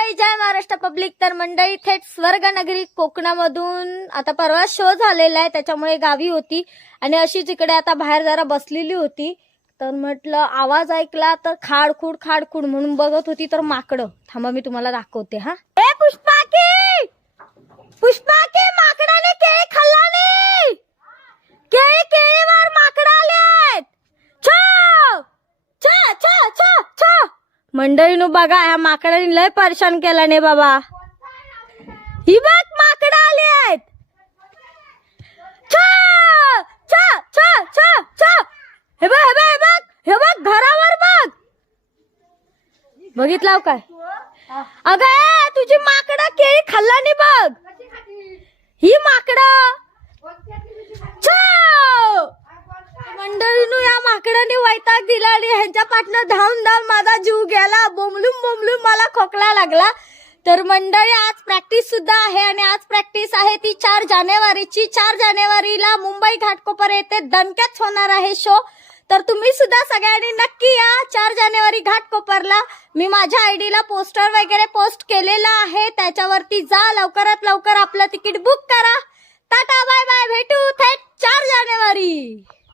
मंडळी, जय महाराष्ट्र पब्लिक. तर मंडळी थेट स्वर्गनगरी कोकणामधून आता परवा शो झालेला आहे, त्याच्यामुळे गावी होती आणि अशीच इकडे आता बाहेर जरा बसलेली होती. तर म्हटलं आवाज ऐकला तर खाडखुड खाडखुड म्हणून बघत होती तर माकडं. थांबा मी तुम्हाला दाखवते. हा ए पुष्पाकी, पुष्पाकी, माकडाने केळी खाल्ला नाही. केळी केळीवर माकडं आलेत. छो छो छो छो छो. मंडळीनो बघा, ह्या माकडाने लय परेशान केला नाही बाबा. ही बघ माकडं आली आहेत. छो छो छो छो छो. हे बघ हे बघ हे बघ हे बघ, घरावर बघ. बघितलं काय? अगं ए, तुझी माकडं केळी खाल्ला नाही बघ. ही माकडं छो. मंडळीनो या माकडाने वैताग दिला आणि ह्यांच्या पाठनं धावून धावून माझा जीव गेला. बोंबलून बोंबलून मला खोकला लागला. तर मंडळी आज प्रॅक्टिस सुद्धा आहे आणि आज प्रॅक्टिस आहे ती 4 जानेवारीची. 4 जानेवारीला मुंबई घाटकोपर येथे दणक्यात होणार आहे शो. तर तुम्ही सुद्धा सगळ्यांनी नक्की या 4 जानेवारी घाटकोपरला. मी माझ्या आयडीला पोस्टर वगैरे पोस्ट केलेला आहे, त्याच्यावरती जा, लवकरात लवकर आपलं तिकीट बुक करा. टाटा बाय बाय, भेटू थेट 4 जानेवारी.